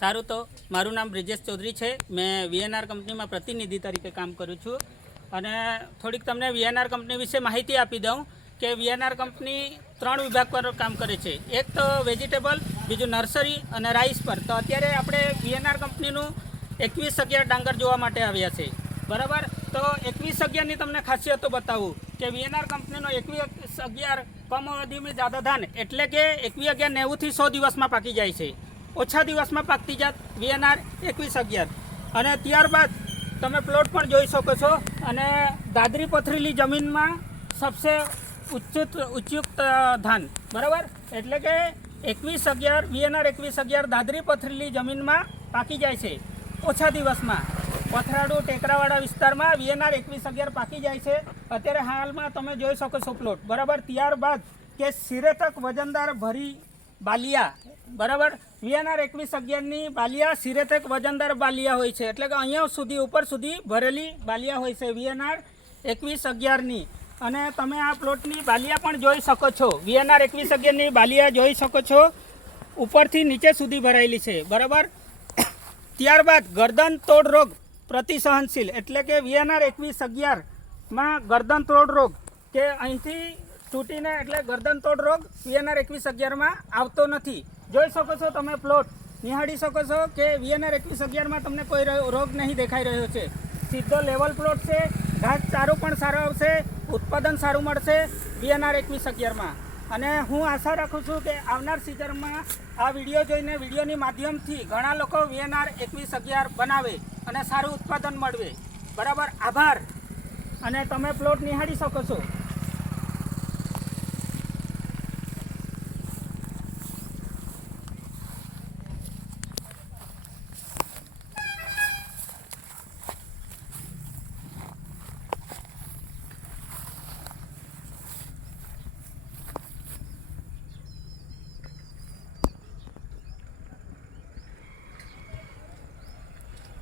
સારું, તો મારું નામ બ્રિજેશ ચૌધરી છે. મેં વીએનઆર કંપનીમાં પ્રતિનિધિ તરીકે કામ કરું છું. અને થોડીક તમને વીએનઆર કંપની વિશે માહિતી આપી દઉં કે વીએનઆર કંપની 3 વિભાગ પર કામ કરે છે. એક તો વેજીટેબલ, બીજું નર્સરી અને રાઈસ પર. તો અત્યારે આપણે વીએનઆર કંપનીનું 2111 ડાંગર જોવા માટે આવ્યા છે, બરાબર. તો 2111ની તમને ખાસિયતો બતાવું કે વીએનઆર કંપનીનો 2111 કમ અવધિ મેં જ્યાદા ધાન, એટલે કે 2111 90થી 100 દિવસમાં પાકી જાય છે. ઓછા દિવસમાં પાકતી જાત વીએનઆર 2111. અને ત્યારબાદ તમે પ્લોટ પણ જોઈ શકો છો. અને દાદરી પથરીલી જમીનમાં સબસે ઉચ્ચયુક્ત ધાન, બરાબર. એટલે કે 2111 વીએનઆર 2111 દાદરી પથરીલી જમીનમાં પાકી જાય છે ઓછા દિવસમાં. પથરાળું ટેકરાવાળા વિસ્તારમાં વીએનઆર 2111 પાકી જાય છે. અત્યારે હાલમાં તમે જોઈ શકો છો પ્લોટ, બરાબર. ત્યારબાદ કે સિરેતક વજનદાર ભરી બાલિયા, બરાબર. વીએનઆર 2111ની બાલિયા સિરેતક વજનદાર બાલિયા હોય છે, એટલે કે અહીંયા સુધી ઉપર સુધી ભરેલી બાલિયા હોય છે વીએનઆર 2111ની. અને તમે આ પ્લોટની બાલિયા પણ જોઈ શકો છો. વીએનઆર 2111ની બાલિયા જોઈ શકો છો, ઉપરથી નીચે સુધી ભરાયેલી છે, બરાબર. ત્યારબાદ ગરદન તોડ રોગ પ્રતિસહનશીલ, એટલે કે વીએનઆર 2111માં ગરદન તોડ રોગ કે અહીંથી તૂટીને, એટલે ગરદન તોડ રોગ વીએનઆર 2111માં આવતો નથી. જોઈ શકો છો તમે પ્લોટ નિહાળી શકો છો કે વીએનઆર 2111માં તમને કોઈ રોગ નહીં દેખાઈ રહ્યો છે. સીધો લેવલ પ્લોટ છે, ઘાસ ચારો પણ સારો આવશે, ઉત્પાદન સારું મળશે વીએનઆર 2111માં. અને હું આશા રાખું છું કે આવનાર સિઝનમાં આ વિડીયો જોઈને, વિડીયોની માધ્યમથી ઘણા લોકો વીએનઆર 2111 બનાવે અને સારું ઉત્પાદન મળવે, બરાબર. આભાર. અને તમે પ્લોટ નિહાળી શકો છો.